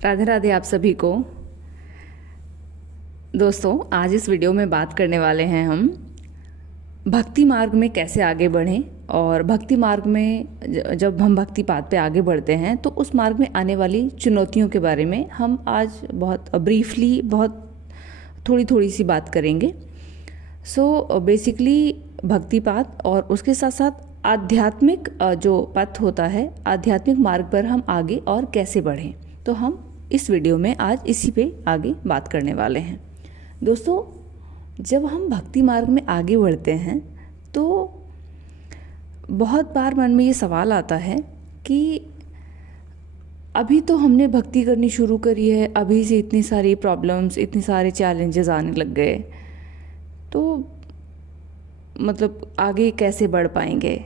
राधे राधे आप सभी को। दोस्तों, आज इस वीडियो में बात करने वाले हैं हम भक्ति मार्ग में कैसे आगे बढ़ें। और भक्ति मार्ग में जब हम भक्ति पाथ पे आगे बढ़ते हैं तो उस मार्ग में आने वाली चुनौतियों के बारे में हम आज बहुत ब्रीफली बहुत थोड़ी थोड़ी सी बात करेंगे। सो बेसिकली भक्ति पाथ और उसके साथ साथ आध्यात्मिक जो पथ होता है, आध्यात्मिक मार्ग पर हम आगे और कैसे बढ़ें, तो हम इस वीडियो में आज इसी पे आगे बात करने वाले हैं। दोस्तों, जब हम भक्ति मार्ग में आगे बढ़ते हैं तो बहुत बार मन में ये सवाल आता है कि अभी तो हमने भक्ति करनी शुरू करी है, अभी से इतनी सारी प्रॉब्लम्स, इतने सारे चैलेंजेस आने लग गए, तो मतलब आगे कैसे बढ़ पाएंगे।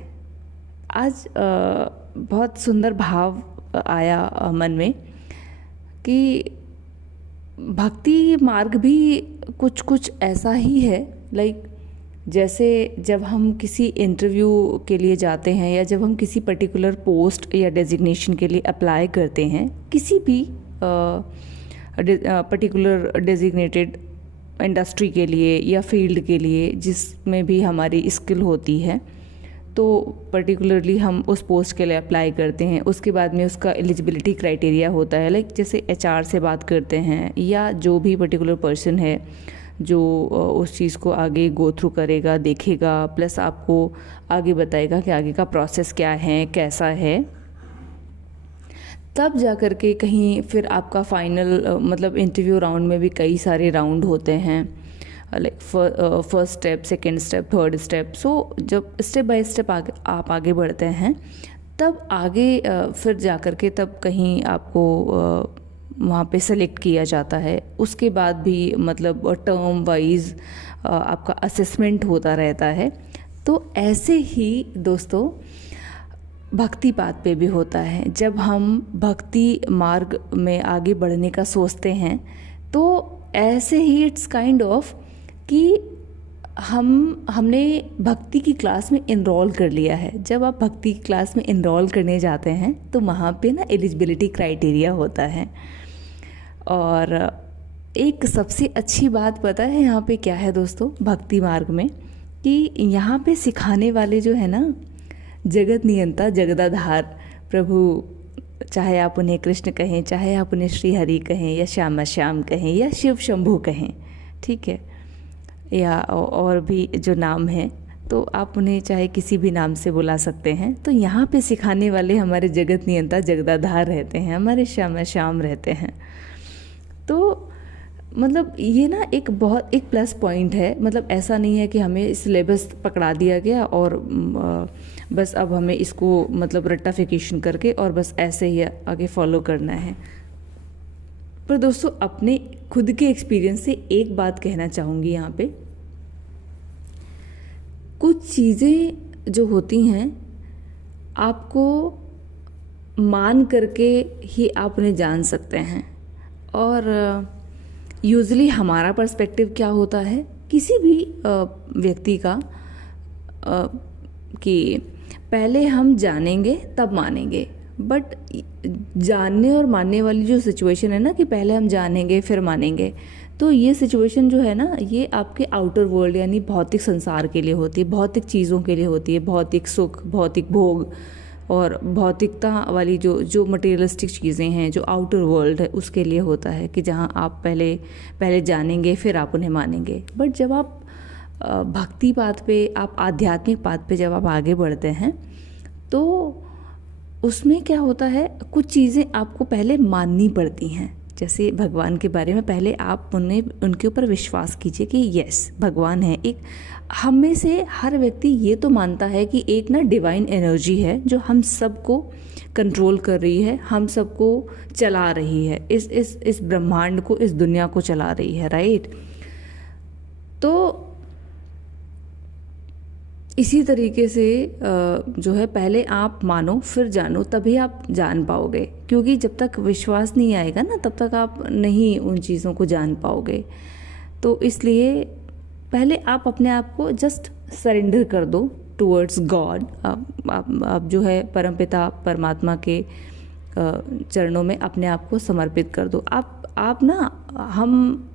आज बहुत सुंदर भाव आया मन में कि भक्ति मार्ग भी कुछ कुछ ऐसा ही है। लाइक जैसे जब हम किसी इंटरव्यू के लिए जाते हैं या जब हम किसी पर्टिकुलर पोस्ट या डेजिग्नेशन के लिए अप्लाई करते हैं, किसी भी पर्टिकुलर डेजिग्नेटेड इंडस्ट्री के लिए या फील्ड के लिए जिसमें भी हमारी स्किल होती है, तो पर्टिकुलरली हम उस पोस्ट के लिए अप्लाई करते हैं। उसके बाद में उसका एलिजिबिलिटी क्राइटेरिया होता है। लाइक जैसे एचआर से बात करते हैं या जो भी पर्टिकुलर पर्सन है जो उस चीज़ को आगे गो थ्रू करेगा, देखेगा, प्लस आपको आगे बताएगा कि आगे का प्रोसेस क्या है, कैसा है। तब जा कर के कहीं फिर आपका फाइनल मतलब इंटरव्यू राउंड में भी कई सारे राउंड होते हैं, like first step, second step, third step. So जब स्टेप बाय स्टेप आप आगे बढ़ते हैं तब आगे फिर जा कर के तब कहीं आपको वहाँ पे सेलेक्ट किया जाता है। उसके बाद भी मतलब टर्म वाइज आपका असेसमेंट होता रहता है। तो ऐसे ही दोस्तों भक्ति पाथ पे भी होता है। जब हम भक्ति मार्ग में आगे बढ़ने का सोचते हैं तो ऐसे ही इट्स काइंड ऑफ कि हमने भक्ति की क्लास में इनरोल कर लिया है। जब आप भक्ति की क्लास में इनरोल करने जाते हैं तो वहाँ पे ना एलिजिबिलिटी क्राइटेरिया होता है। और एक सबसे अच्छी बात पता है यहाँ पे क्या है दोस्तों, भक्ति मार्ग में, कि यहाँ पे सिखाने वाले जो है ना, जगत नियंता जगदाधार प्रभु, चाहे आप उन्हें कृष्ण कहें, चाहे आप उन्हें श्री हरि कहें या श्यामा श्याम कहें या शिव शंभु कहें, ठीक है, या और भी जो नाम है, तो आप उन्हें चाहे किसी भी नाम से बुला सकते हैं। तो यहाँ पे सिखाने वाले हमारे जगत नियंता जगदाधार रहते हैं, हमारे श्यामा श्याम रहते हैं। तो मतलब ये ना एक बहुत एक प्लस पॉइंट है। मतलब ऐसा नहीं है कि हमें सिलेबस पकड़ा दिया गया और बस अब हमें इसको मतलब रट्टाफिकेशन करके और बस ऐसे ही आगे फॉलो करना है। पर दोस्तों, अपने खुद के एक्सपीरियंस से एक बात कहना चाहूँगी यहाँ पे, कुछ चीज़ें जो होती हैं आपको मान करके ही आप उन्हें जान सकते हैं। और यूजुअली हमारा पर्सपेक्टिव क्या होता है किसी भी व्यक्ति का, कि पहले हम जानेंगे तब मानेंगे। बट जानने और मानने वाली जो सिचुएशन है ना, कि पहले हम जानेंगे फिर मानेंगे, तो ये सिचुएशन जो है ना, ये आपके आउटर वर्ल्ड यानी भौतिक संसार के लिए होती है, भौतिक चीज़ों के लिए होती है, भौतिक सुख, भौतिक भोग और भौतिकता वाली जो मटेरियलिस्टिक चीज़ें हैं, जो आउटर वर्ल्ड है, उसके लिए होता है कि जहाँ आप पहले जानेंगे फिर आप उन्हें मानेंगे। बट जब आप भक्ति पाथ पे, आप आध्यात्मिक पाथ पे जब आप आगे बढ़ते हैं तो उसमें क्या होता है, कुछ चीज़ें आपको पहले माननी पड़ती हैं। जैसे भगवान के बारे में पहले आप उनके ऊपर विश्वास कीजिए कि यस, भगवान है। एक हम में से हर व्यक्ति ये तो मानता है कि एक ना डिवाइन एनर्जी है जो हम सबको कंट्रोल कर रही है, हम सबको चला रही है, इस ब्रह्मांड को, इस दुनिया को चला रही है, राइट। तो इसी तरीके से जो है, पहले आप मानो फिर जानो, तभी आप जान पाओगे। क्योंकि जब तक विश्वास नहीं आएगा ना, तब तक आप नहीं उन चीज़ों को जान पाओगे। तो इसलिए पहले आप अपने आप को जस्ट सरेंडर कर दो टूवर्ड्स गॉड। आप जो है परमपिता परमात्मा के चरणों में अपने आप को समर्पित कर दो। आप ना, हम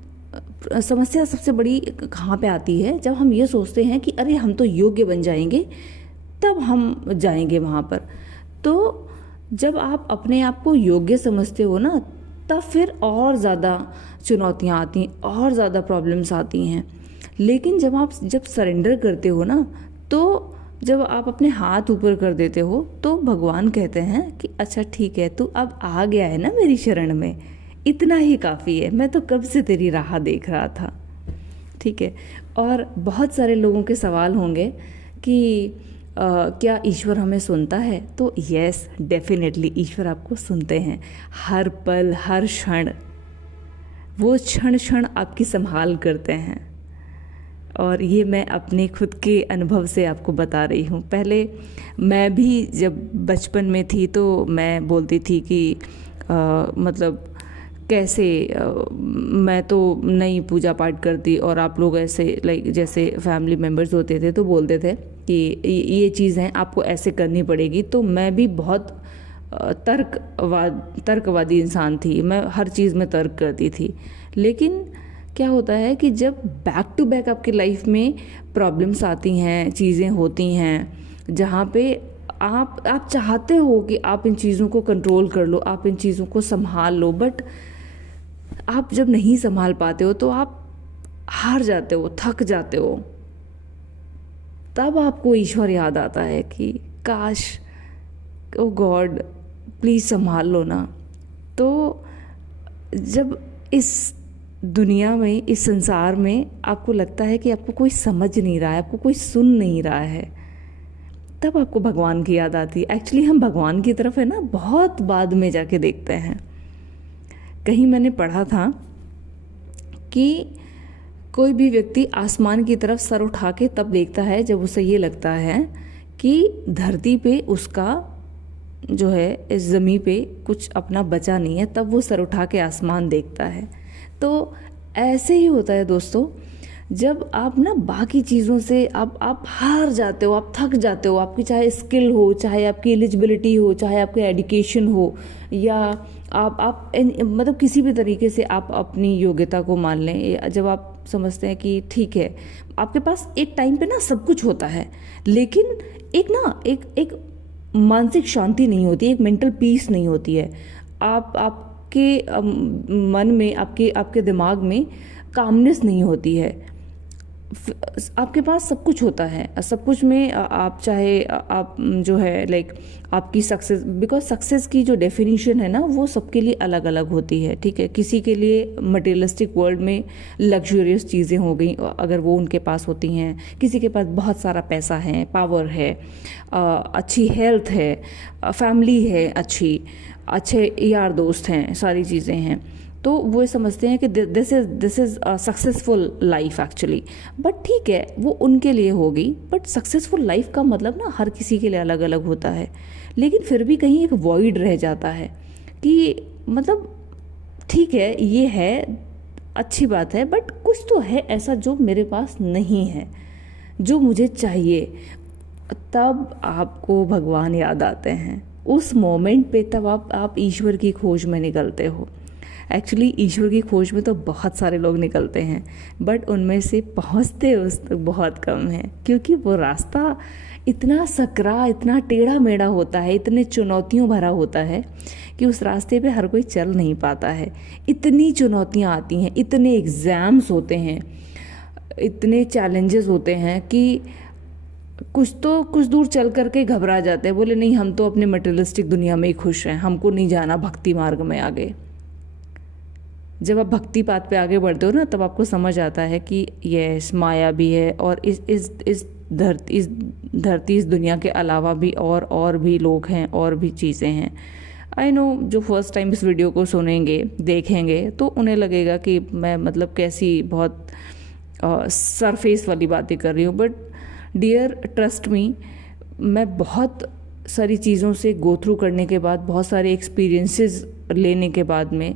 समस्या सबसे बड़ी कहाँ पे आती है, जब हम ये सोचते हैं कि अरे हम तो योग्य बन जाएंगे तब हम जाएंगे वहाँ पर। तो जब आप अपने आप को योग्य समझते हो ना, तब फिर और ज़्यादा चुनौतियाँ आती हैं, और ज़्यादा प्रॉब्लम्स आती हैं। लेकिन जब सरेंडर करते हो ना, तो जब आप अपने हाथ ऊपर कर देते हो, तो भगवान कहते हैं कि अच्छा ठीक है, तू अब आ गया है ना मेरी शरण में, इतना ही काफ़ी है, मैं तो कब से तेरी राह देख रहा था। ठीक है। और बहुत सारे लोगों के सवाल होंगे कि क्या ईश्वर हमें सुनता है? तो यस, डेफिनेटली ईश्वर आपको सुनते हैं। हर पल, हर क्षण, वो क्षण क्षण आपकी संभाल करते हैं। और ये मैं अपने खुद के अनुभव से आपको बता रही हूँ। पहले मैं भी जब बचपन में थी तो मैं बोलती थी कि मतलब कैसे मैं तो नहीं पूजा पाठ करती, और आप लोग ऐसे लाइक जैसे फैमिली मेम्बर्स होते थे तो बोलते थे कि ये चीज़ है आपको ऐसे करनी पड़ेगी। तो मैं भी बहुत तर्कवादी इंसान थी, मैं हर चीज़ में तर्क करती थी। लेकिन क्या होता है कि जब बैक टू बैक आपकी लाइफ में प्रॉब्लम्स आती हैं, चीज़ें होती हैं जहाँ पे आप चाहते हो कि आप इन चीज़ों को कंट्रोल कर लो, आप इन चीज़ों को संभाल लो, बट आप जब नहीं संभाल पाते हो तो आप हार जाते हो, थक जाते हो। तब आपको ईश्वर याद आता है कि काश, ओ गॉड प्लीज़ संभाल लो ना। तो जब इस दुनिया में, इस संसार में आपको लगता है कि आपको कोई समझ नहीं रहा है, आपको कोई सुन नहीं रहा है, तब आपको भगवान की याद आती है। एक्चुअली हम भगवान की तरफ है ना बहुत बाद में जाके देखते हैं। कहीं मैंने पढ़ा था कि कोई भी व्यक्ति आसमान की तरफ सर उठा के तब देखता है जब उसे ये लगता है कि धरती पे उसका जो है, इस ज़मीन पे कुछ अपना बचा नहीं है, तब वो सर उठा के आसमान देखता है। तो ऐसे ही होता है दोस्तों, जब आप ना बाकी चीज़ों से आप हार जाते हो, आप थक जाते हो, आपकी चाहे स्किल हो, चाहे आपकी एलिजिबिलिटी हो, चाहे आपकी एजुकेशन हो, या आप मतलब किसी भी तरीके से आप अपनी योग्यता को मान लें। जब आप समझते हैं कि ठीक है, आपके पास एक टाइम पे ना सब कुछ होता है, लेकिन एक मानसिक शांति नहीं होती, एक मेंटल पीस नहीं होती है। आपके मन में, आपके दिमाग में कामनेस नहीं होती है। आपके पास सब कुछ होता है, सब कुछ में आप चाहे आप जो है लाइक आपकी सक्सेस, बिकॉज सक्सेस की जो डेफिनेशन है ना वो सबके लिए अलग अलग होती है। ठीक है, किसी के लिए मटेरियलिस्टिक वर्ल्ड में लग्जरियस चीज़ें हो गई अगर वो उनके पास होती हैं, किसी के पास बहुत सारा पैसा है, पावर है, अच्छी हेल्थ है, फैमिली है, अच्छे यार दोस्त हैं, सारी चीज़ें हैं, तो वो समझते हैं कि this is successful life actually. But ठीक है, वो उनके लिए होगी, बट सक्सेसफुल लाइफ का मतलब ना हर किसी के लिए अलग अलग होता है। लेकिन फिर भी कहीं एक वॉइड रह जाता है कि मतलब ठीक है, ये है, अच्छी बात है, बट कुछ तो है ऐसा जो मेरे पास नहीं है, जो मुझे चाहिए। तब आपको भगवान याद आते हैं उस मोमेंट पे, तब आप ईश्वर की खोज में निकलते हो। एक्चुअली ईश्वर की खोज में तो बहुत सारे लोग निकलते हैं, बट उनमें से पहुंचते उस तक बहुत कम हैं, क्योंकि वो रास्ता इतना सकरा, इतना टेढ़ा मेढ़ा होता है, इतने चुनौतियों भरा होता है कि उस रास्ते पे हर कोई चल नहीं पाता है। इतनी चुनौतियाँ आती हैं, इतने एग्ज़ाम्स होते हैं, इतने चैलेंजेस होते हैं कि कुछ दूर चल करके घबरा जाते हैं, बोले नहीं हम तो अपने मटेरियलिस्टिक दुनिया में ही खुश हैं, हमको नहीं जाना भक्ति मार्ग में आगे। जब आप भक्ति पाथ पे आगे बढ़ते हो ना, तब आपको समझ आता है कि यस, माया भी है, और इस धरती इस दुनिया के अलावा भी और भी लोग हैं, और भी चीज़ें हैं। आई नो, जो फर्स्ट टाइम इस वीडियो को सुनेंगे, देखेंगे, तो उन्हें लगेगा कि मैं मतलब कैसी बहुत सरफेस वाली बातें कर रही हूँ, बट डियर ट्रस्ट मी, मैं बहुत सारी चीज़ों से गो थ्रू करने के बाद, बहुत सारे एक्सपीरियंसेस लेने के बाद में,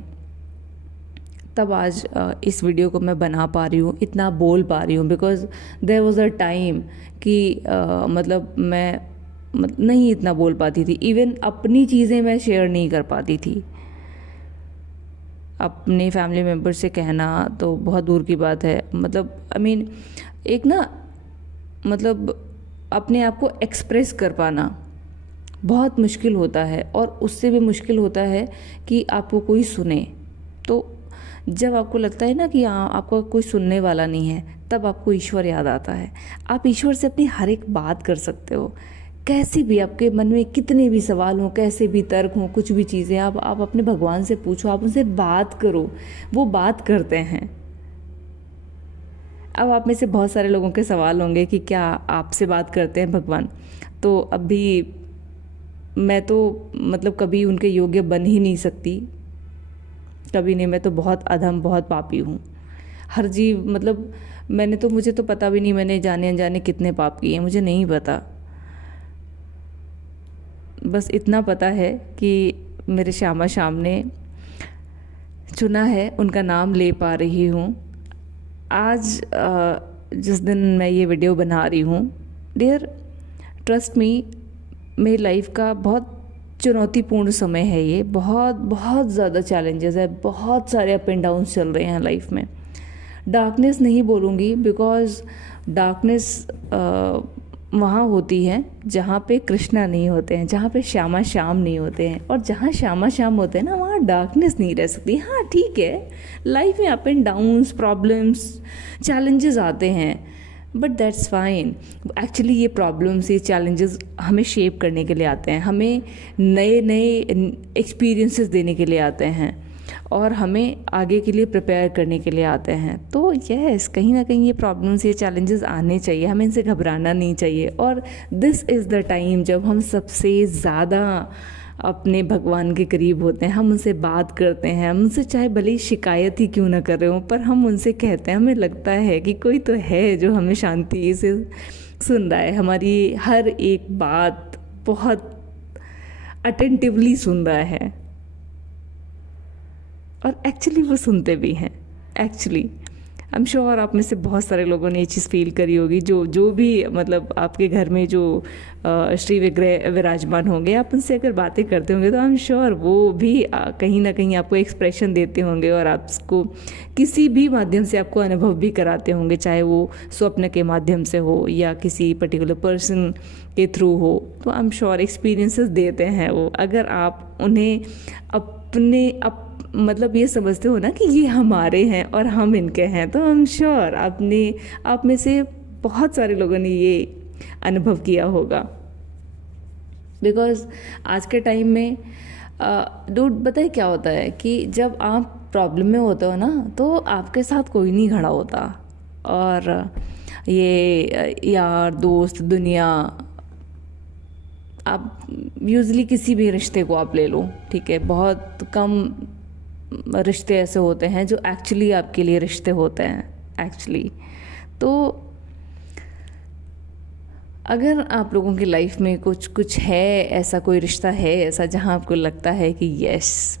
तब आज इस वीडियो को मैं बना पा रही हूँ, इतना बोल पा रही हूँ, because there was a time कि मतलब मैं नहीं इतना बोल पाती थी। इवन अपनी चीज़ें मैं शेयर नहीं कर पाती थी। अपने फैमिली मेम्बर से कहना तो बहुत दूर की बात है। मतलब एक ना मतलब अपने आप को एक्सप्रेस कर पाना बहुत मुश्किल होता है, और उससे भी मुश्किल होता है कि आपको कोई सुने। तो जब आपको लगता है ना कि आपको कोई सुनने वाला नहीं है, तब आपको ईश्वर याद आता है। आप ईश्वर से अपनी हर एक बात कर सकते हो, कैसी भी आपके मन में कितने भी सवाल हों, कैसे भी तर्क हों, कुछ भी चीज़ें आप अपने भगवान से पूछो, आप उनसे बात करो, वो बात करते हैं। अब आप में से बहुत सारे लोगों के सवाल होंगे कि क्या आपसे बात करते हैं भगवान? तो अभी मैं तो मतलब कभी उनके योग्य बन ही नहीं सकती, कभी नहीं। मैं तो बहुत अधम, बहुत पापी हूँ। हर जीव मतलब मुझे तो पता भी नहीं मैंने जाने अनजाने कितने पाप किए हैं, मुझे नहीं पता। बस इतना पता है कि मेरे श्यामा श्याम ने चुना है, उनका नाम ले पा रही हूँ। आज जिस दिन मैं ये वीडियो बना रही हूँ, डियर ट्रस्ट मी, मेरी लाइफ का बहुत चुनौतीपूर्ण समय है ये। बहुत बहुत ज़्यादा चैलेंजेस है, बहुत सारे अप एंड डाउन्स चल रहे हैं लाइफ में। डार्कनेस नहीं बोलूँगी, बिकॉज डार्कनेस वहाँ होती है जहाँ पे कृष्णा नहीं होते हैं, जहाँ पे श्यामा श्याम नहीं होते हैं। और जहाँ श्यामा श्याम होते हैं ना, वहाँ डार्कनेस नहीं रह सकती। हाँ ठीक है, लाइफ में up and downs, problems, challenges आते हैं, बट दैट्स फाइन। एक्चुअली ये प्रॉब्लम्स, ये चैलेंजेस हमें शेप करने के लिए आते हैं, हमें नए नए एक्सपीरियंसेस देने के लिए आते हैं, और हमें आगे के लिए प्रिपेयर करने के लिए आते हैं। तो यस, कहीं ना कहीं ये प्रॉब्लम्स, ये चैलेंजेस आने चाहिए, हमें इनसे घबराना नहीं चाहिए। और दिस इज़ द टाइम जब हम सबसे ज़्यादा अपने भगवान के करीब होते हैं। हम उनसे बात करते हैं, हम उनसे चाहे भले ही शिकायत ही क्यों ना कर रहे हो, पर हम उनसे कहते हैं, हमें लगता है कि कोई तो है जो हमें शांति से सुन रहा है, हमारी हर एक बात बहुत अटेंटिवली सुन रहा है। और एक्चुअली वो सुनते भी हैं। एक्चुअली आई एम श्योर आप में से बहुत सारे लोगों ने ये चीज़ फील करी होगी। जो भी मतलब आपके घर में जो श्री विग्रह विराजमान होंगे, आप उनसे अगर बातें करते होंगे तो आई एम श्योर वो भी कहीं ना कहीं आपको एक्सप्रेशन देते होंगे, और आपको किसी भी माध्यम से आपको अनुभव भी कराते होंगे, चाहे वो स्वप्न के माध्यम से हो या किसी पर्टिकुलर पर्सन के थ्रू हो। तो आई एम श्योर एक्सपीरियंसेस देते हैं वो। अगर आप उन्हें मतलब ये समझते हो ना कि ये हमारे हैं और हम इनके हैं, तो आई एम श्योर आप में से बहुत सारे लोगों ने ये अनुभव किया होगा। बिकॉज आज के टाइम में डूड बताए क्या होता है कि जब आप प्रॉब्लम में होते हो ना, तो आपके साथ कोई नहीं खड़ा होता। और ये यार, दोस्त, दुनिया, आप यूजली किसी भी रिश्ते को आप ले लो, ठीक है, बहुत कम रिश्ते ऐसे होते हैं जो एक्चुअली आपके लिए रिश्ते होते हैं एक्चुअली। तो अगर आप लोगों की लाइफ में कुछ है, ऐसा कोई रिश्ता है ऐसा जहां आपको लगता है कि यस,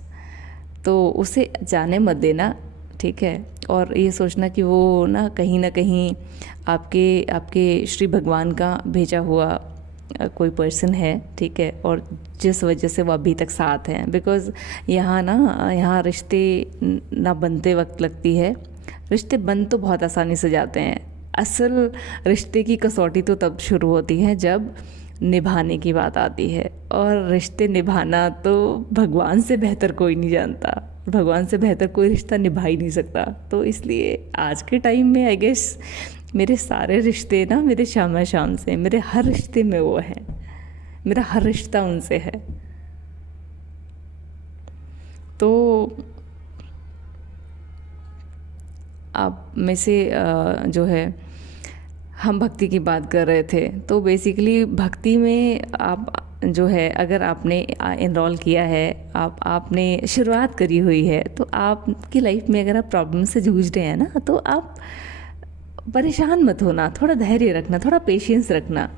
तो उसे जाने मत देना, ठीक है। और ये सोचना कि वो ना कहीं आपके श्री भगवान का भेजा हुआ कोई पर्सन है, ठीक है, और जिस वजह से वो अभी तक साथ हैं। बिकॉज़ यहाँ रिश्ते ना बनते वक्त लगती है, रिश्ते बन तो बहुत आसानी से जाते हैं। असल रिश्ते की कसौटी तो तब शुरू होती है जब निभाने की बात आती है, और रिश्ते निभाना तो भगवान से बेहतर कोई नहीं जानता, भगवान से बेहतर कोई रिश्ता निभा ही नहीं सकता। तो इसलिए आज के टाइम में आई गेस मेरे सारे रिश्ते ना मेरे श्यामा श्याम से, मेरे हर रिश्ते में वो है, मेरा हर रिश्ता उनसे है। तो आप में से जो है, हम भक्ति की बात कर रहे थे, तो बेसिकली भक्ति में आप जो है, अगर आपने इनरोल किया है, आपने शुरुआत करी हुई है, तो आपकी लाइफ में अगर आप प्रॉब्लम से जूझ रहे हैं ना, तो आप परेशान मत होना, थोड़ा धैर्य रखना, थोड़ा पेशेंस रखना,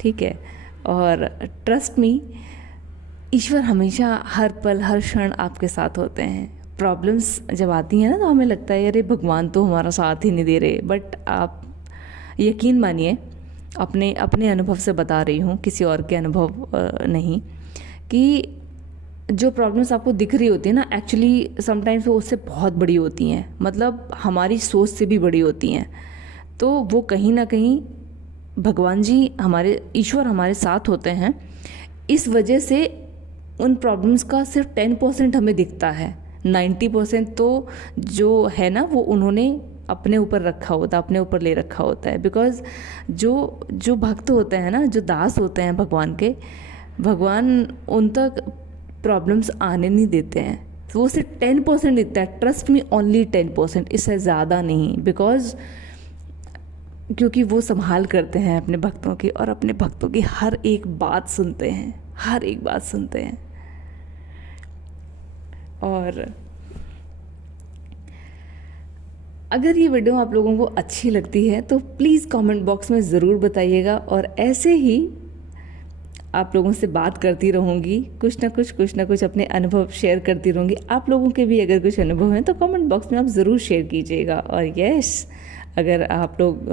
ठीक है। और ट्रस्ट मी, ईश्वर हमेशा हर पल हर क्षण आपके साथ होते हैं। प्रॉब्लम्स जब आती हैं ना, तो हमें लगता है अरे भगवान तो हमारा साथ ही नहीं दे रहे, बट आप यकीन मानिए, अपने अपने अनुभव से बता रही हूँ, किसी और के अनुभव नहीं, कि जो प्रॉब्लम्स आपको दिख रही होती है ना, एक्चुअली समटाइम्स वो उससे बहुत बड़ी होती हैं, मतलब हमारी सोच से भी बड़ी होती हैं। तो वो कहीं ना कहीं भगवान जी, हमारे ईश्वर हमारे साथ होते हैं, इस वजह से उन प्रॉब्लम्स का सिर्फ 10% हमें दिखता है, 90% तो जो है ना वो उन्होंने अपने ऊपर रखा होता है, अपने ऊपर ले रखा होता है। बिकॉज जो जो भक्त होते हैं ना, जो दास होते हैं भगवान के, भगवान उन तक प्रॉब्लम्स आने नहीं देते हैं। तो वो सिर्फ 10% दिखता है, ट्रस्ट मी, ओनली 10%, इससे ज़्यादा नहीं। बिकॉज क्योंकि वो संभाल करते हैं अपने भक्तों की, और अपने भक्तों की हर एक बात सुनते हैं, हर एक बात सुनते हैं। और अगर ये वीडियो आप लोगों को अच्छी लगती है तो प्लीज़ कमेंट बॉक्स में ज़रूर बताइएगा, और ऐसे ही आप लोगों से बात करती रहूँगी, कुछ ना कुछ अपने अनुभव शेयर करती रहूँगी। आप लोगों के भी अगर कुछ अनुभव हैं तो कमेंट बॉक्स में आप ज़रूर शेयर कीजिएगा। और यस, अगर आप लोग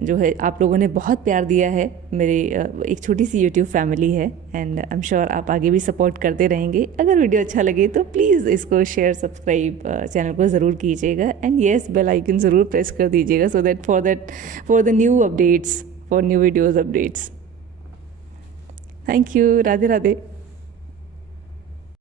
जो है, आप लोगों ने बहुत प्यार दिया है, मेरी एक छोटी सी यूट्यूब फैमिली है, एंड आई एम श्योर आप आगे भी सपोर्ट करते रहेंगे। अगर वीडियो अच्छा लगे तो प्लीज़ इसको शेयर, सब्सक्राइब चैनल को ज़रूर कीजिएगा, एंड येस, बेल आइकन ज़रूर प्रेस कर दीजिएगा, so that for the new updates, for new videos updates. Thank you. Radhe Radhe.